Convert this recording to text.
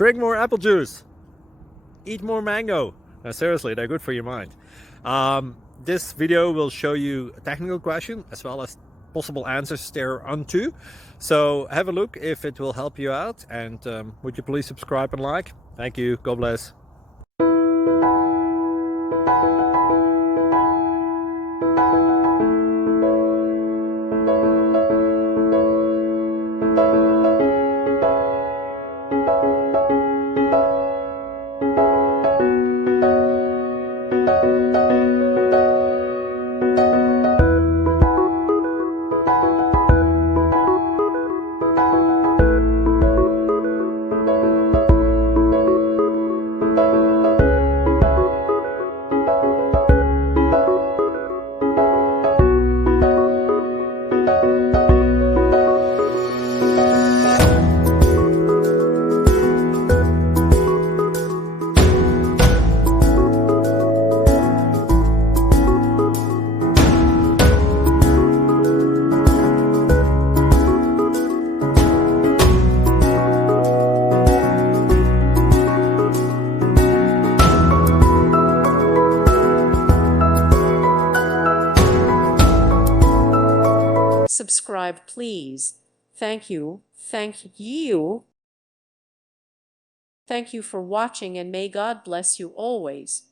Drink more apple juice. Eat more mango. No, seriously, they're good for your mind. This video will show you a technical question as well as possible answers thereunto. So have a look if it will help you out, and would you please subscribe and like? Thank you. God bless. Subscribe, please. Thank you. Thank you. Thank you for watching, and may God bless you always.